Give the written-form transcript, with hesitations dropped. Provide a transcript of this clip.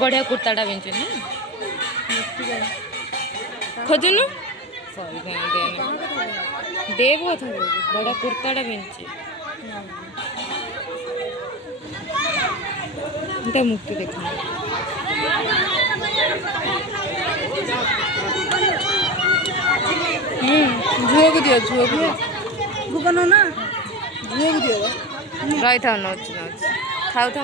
बढ़िया कुर्ताटा पिंचु ना खोजुनु सॉरी देव कथा बड़ा कुर्ताटा पिंचे मुक्ति देखा झुआ को दियो झुआ को भुवन ना झुआ को दियो रही था नोच खाऊ था